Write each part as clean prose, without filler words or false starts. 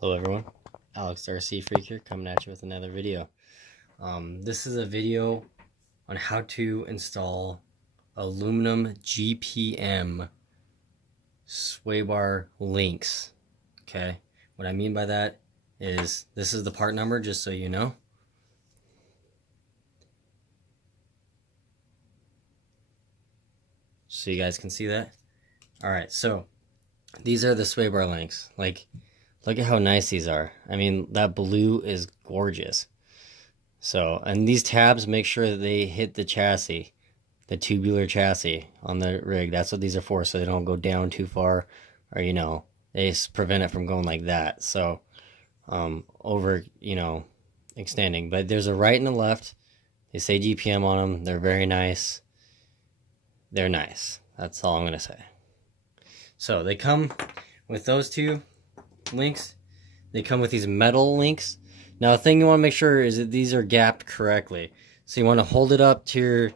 Hello everyone, Alex RC Freak here, coming at you with another video. This is a video on how to install aluminum GPM sway bar links. Okay, what I mean by that is this is the part number, just so you know. So you guys can see that. Alright, so these are the sway bar links. Like, look at how nice these are. I mean, that blue is gorgeous. So, and these tabs, make sure that they hit the chassis, the tubular chassis on the rig. That's what these are for, so they don't go down too far, or, you know, they prevent it from going like that. So, over, you know, extending. But there's a right and a left. They say GPM on them. They're very nice. They're nice. That's all I'm going to say. So, they come with those two links. They come with these metal links. Now, the thing you want to make sure is that these are gapped correctly. So you want to hold it up to your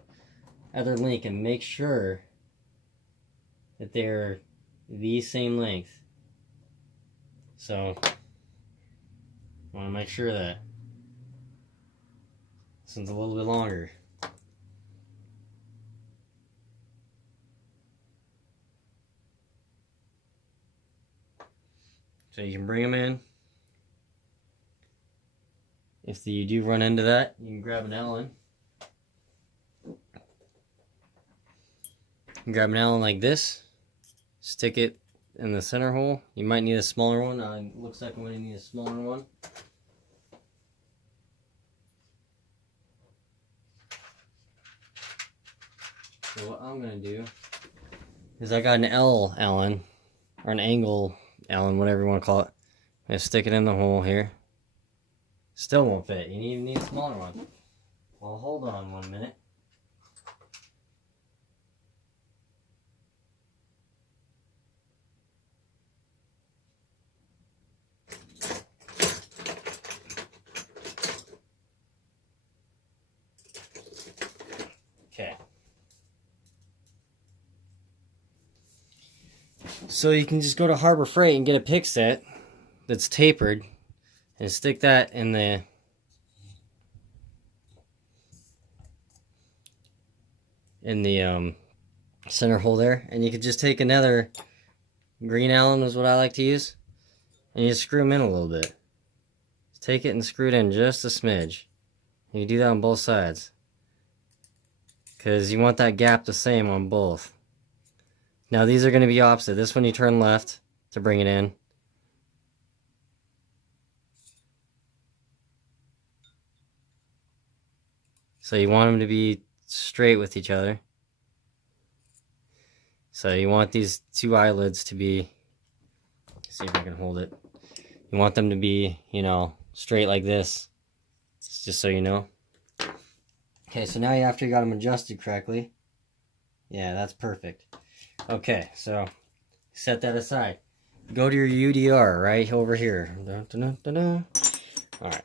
other link and make sure that they're the same length. So I want to make sure that this one's a little bit longer. So you can bring them in. If you do run into that, you can grab an Allen. You can grab an Allen like this, stick it in the center hole. You might need a smaller one. It looks like I'm going to need a smaller one. So what I'm going to do is I got an L Allen, or an angle Allen, whatever you want to call it. I'm going to stick it in the hole here. Still won't fit. You need a smaller one. Well, hold on 1 minute. Okay. So you can just go to Harbor Freight and get a pick set that's tapered and stick that in the center hole there, and you could just take another green Allen is what I like to use, and you just screw them in a little bit. Just take it and screw it in just a smidge. And you do that on both sides because you want that gap the same on both. Now these are going to be opposite. This one you turn left to bring it in. So you want them to be straight with each other. So you want these two eyelids to be, let's see if I can hold it. You want them to be, you know, straight like this, just so you know. Okay, so now after you got them adjusted correctly, yeah, that's perfect. Okay, so set that aside. Go to your UDR right over here. Dun, dun, dun, dun, dun. All right,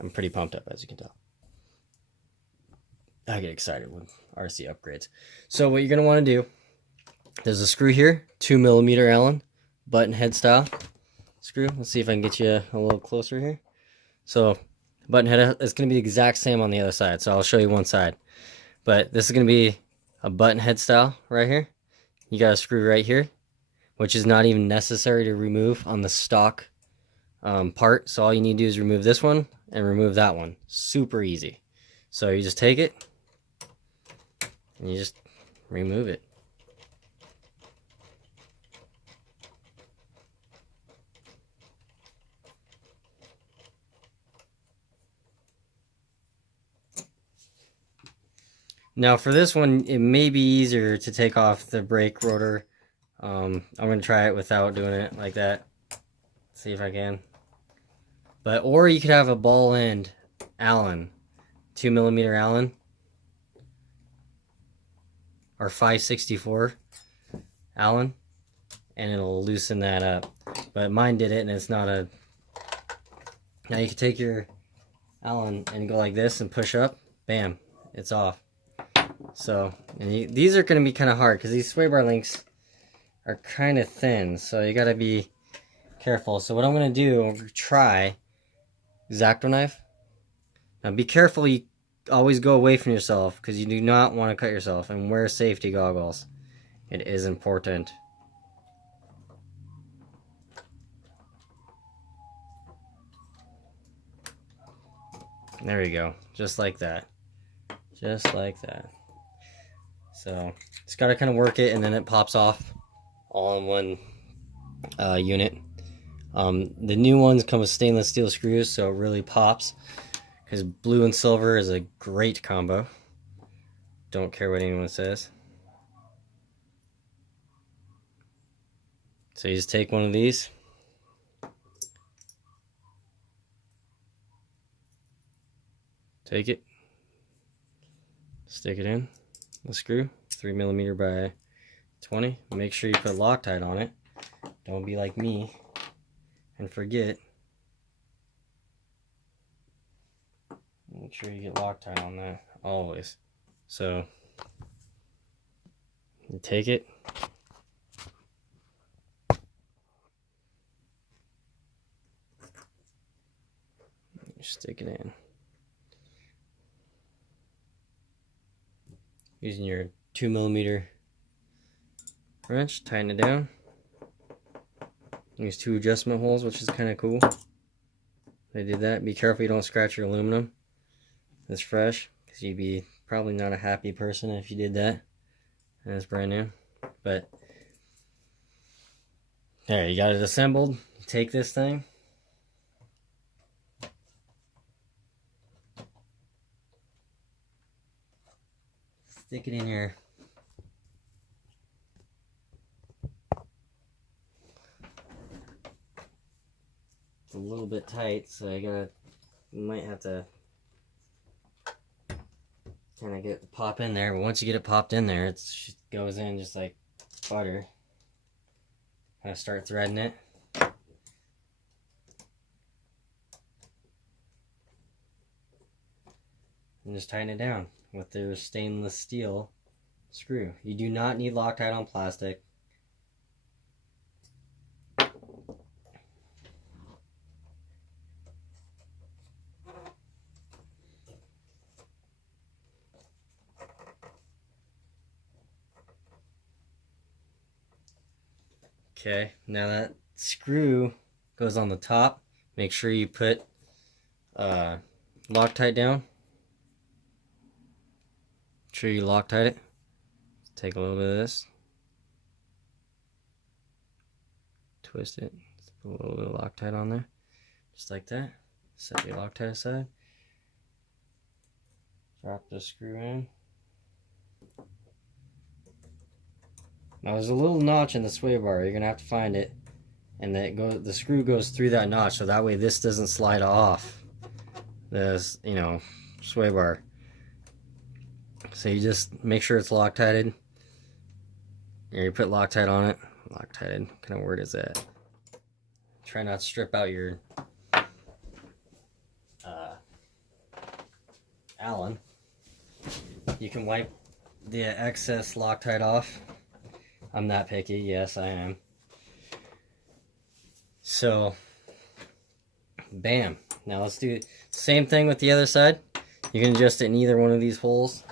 I'm pretty pumped up, as you can tell. I get excited with RC upgrades. So what you're going to want to do, there's a screw here, 2mm Allen, button head style screw. Let's see if I can get you a little closer here. So button head is going to be the exact same on the other side. So I'll show you one side. But this is going to be a button head style right here. You got a screw right here, which is not even necessary to remove on the stock part. So all you need to do is remove this one and remove that one. Super easy. So you just take it and you just remove it. Now for this one, it may be easier to take off the brake rotor. I'm going to try it without doing it like that. See if I can. Or you could have a ball end Allen, 2mm Allen, or 5/64 Allen, and it'll loosen that up. But mine did it, and it's not a... Now you can take your Allen and go like this and push up. Bam, it's off. So, and these are going to be kind of hard because these sway bar links are kind of thin. So you got to be careful. So what I'm going to do, I'm going to try X-Acto knife. Now be careful, you always go away from yourself because you do not want to cut yourself, and wear safety goggles. It is important. There we go, just like that. Just like that. So just gotta kind of work it, and then it pops off all in one unit. The new ones come with stainless steel screws, so it really pops, because blue and silver is a great combo. Don't care what anyone says. So you just take one of these, take it, stick it in the screw, 3mm by 20. Make sure you put Loctite on it. Don't be like me and forget. Make sure you get Loctite on that always. So you take it, you stick it in. Using your 2mm wrench, tighten it down. Use 2 adjustment holes, which is kind of cool. They did that. Be careful you don't scratch your aluminum that's fresh, because you'd be probably not a happy person if you did that. And it's brand new. But there, you got it assembled. Take this thing. Stick it in here. It's a little bit tight, so you might have to kind of get the pop in there. But once you get it popped in there, it goes in just like butter. Kind of start threading it. And just tighten it down with their stainless steel screw. You do not need Loctite on plastic. Okay, now that screw goes on the top. Make sure you put Loctite down. Make sure you Loctite it. Take a little bit of this. Twist it. Put a little bit of Loctite on there. Just like that. Set your Loctite aside. Drop the screw in. Now there's a little notch in the sway bar. You're gonna have to find it, and the screw goes through that notch, so that way this doesn't slide off this, sway bar. So you just make sure it's Loctited. You put Loctite on it. Loctited. What kind of word is that? Try not to strip out your Allen. You can wipe the excess Loctite off. I'm that picky. Yes, I am. So, bam. Now let's do the same thing with the other side. You can adjust it in either one of these holes.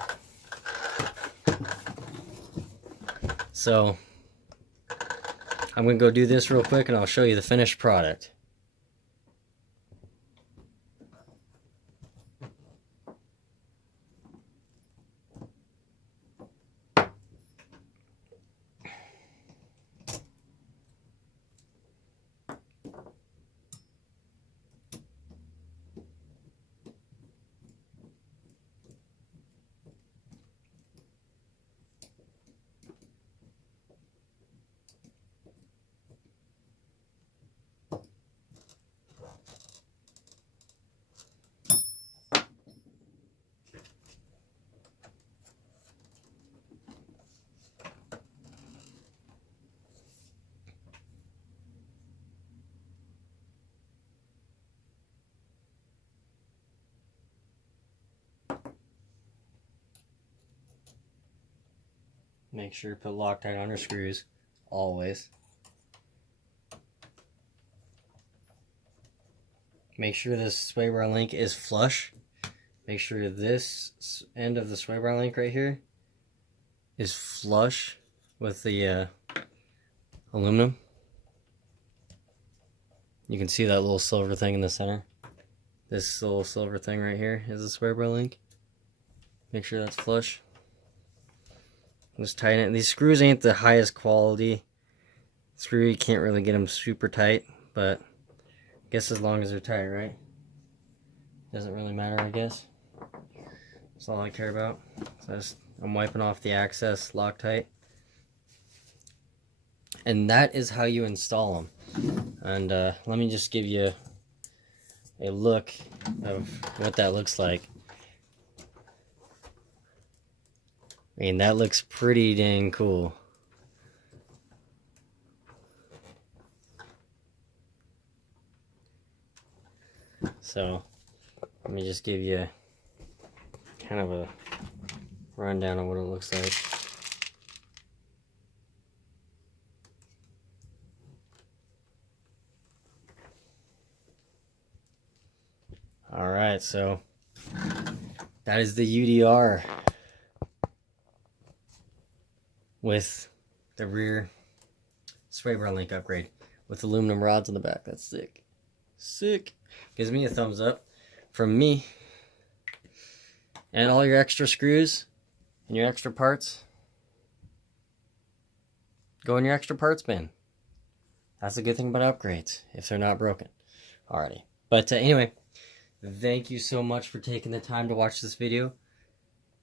So, I'm going to go do this real quick and I'll show you the finished product. Make sure to put Loctite on your screws, always. make sure this sway bar link is flush. Make sure this end of the sway bar link right here is flush with the aluminum. You can see that little silver thing in the center. This little silver thing right here is the sway bar link. Make sure that's flush. Just tighten it. These screws ain't the highest quality screw. You can't really get them super tight, but I guess as long as they're tight, right? Doesn't really matter, I guess. That's all I care about. So I'm wiping off the access Loctite. And that is how you install them. And let me just give you a look of what that looks like. I mean, that looks pretty dang cool. So, let me just give you kind of a rundown of what it looks like. Alright, so that is the UDR with the rear sway bar link upgrade with aluminum rods on the back. That's sick. Sick. Gives me a thumbs up from me. And all your extra screws and your extra parts go in your extra parts bin. That's the good thing about upgrades, if they're not broken already. But anyway, thank you so much for taking the time to watch this video.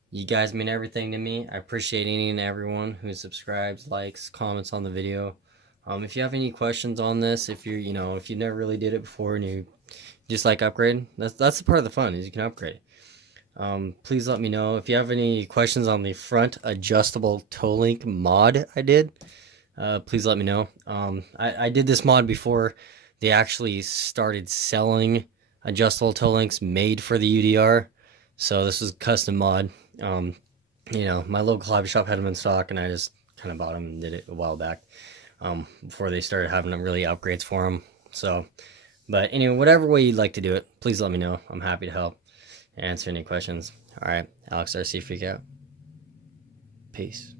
You guys mean everything to me. I appreciate any and everyone who subscribes, likes, comments on the video. If you have any questions on this, if you're, if you never really did it before and you just like upgrade, that's the part of the fun, is you can upgrade. Please let me know if you have any questions on the front adjustable toe link mod I did. Please let me know. I did this mod before they actually started selling adjustable toe links made for the UDR. So this was a custom mod. My local hobby shop had them in stock, and I just kind of bought them and did it a while back, before they started having them really upgrades for them. So, but anyway, whatever way you'd like to do it, please let me know. I'm happy to help answer any questions. All right, Alex RC Freak out. Peace.